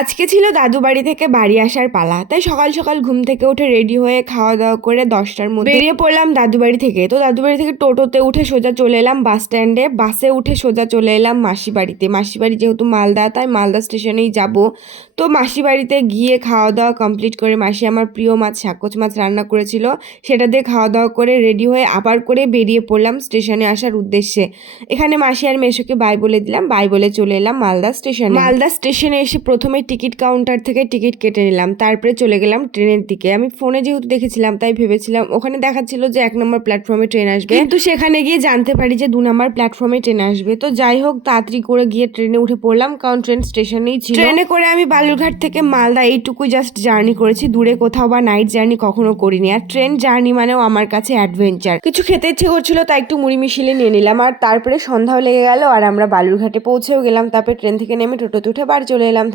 আজকে ছিল দাদু বাড়ি থেকে বাড়ি আসার পালা, তাই সকাল সকাল ঘুম থেকে উঠে রেডি হয়ে খাওয়া দাওয়া করে 10টার মধ্যে বেরিয়ে পড়লাম দাদু বাড়ি থেকে। তো দাদু বাড়ি থেকে টোটোতে উঠে সোজা চলে এলাম বাস স্ট্যান্ডে, বাসে উঠে সোজা চলে এলাম মাসি বাড়িতে। মাসি বাড়ি যেহেতু মালদা, তাই মালদা স্টেশনেই যাব। তো মাসি বাড়িতে গিয়ে খাওয়া দাওয়া কমপ্লিট করে মাসি আমার প্রিয় মাছ সাকচ মাছ রান্না করেছিল, সেটা দিয়ে খাওয়া দাওয়া করে রেডি হয়ে আবার করে বেরিয়ে পড়লাম স্টেশনে আসার উদ্দেশ্যে। এখানে মাসি আর মেশোকে বাই বলে দিলাম, বাই বলে চলে এলাম মালদা স্টেশনে। মালদা স্টেশনে এসে প্রথমে টিকিট কাউন্টার থেকে টিকিট কেটে নিলাম, তারপরে চলে গেলাম ট্রেনের দিকে। আমি ফোনে যেহেতু দেখেছিলাম তাই ভেবেছিলাম, ওখানে দেখাচ্ছিল যে 1 নম্বর প্ল্যাটফর্মে ট্রেন আসবে, কিন্তু সেখানে গিয়ে জানতে পারি যে 2 নম্বর প্ল্যাটফর্মে ট্রেন আসবে। তো যাই হোক, তাড়াতাড়ি করে গিয়ে ট্রেনে উঠে পড়লাম, কারণ ট্রেন স্টেশনেই ছিল। ট্রেনে করে আমি বালুরঘাট থেকে মালদা এইটুকু জাস্ট জার্নি করেছি, দূরে কোথাও বা নাইট জার্নি কখনো করিনি। আর ট্রেন জার্নি মানেও আমার কাছে অ্যাডভেঞ্চার। কিছু খেতে ইচ্ছে করছিল, তাই একটু মুড়ি মিশিয়ে নিয়ে নিলাম। আর তারপরে সন্ধ্যাও লেগে গেল আর আমরা বালুরঘাটে পৌঁছেও গেলাম। তারপরে ট্রেন থেকে নেমে টোটোতে উঠে বাড়ি চলে এলাম।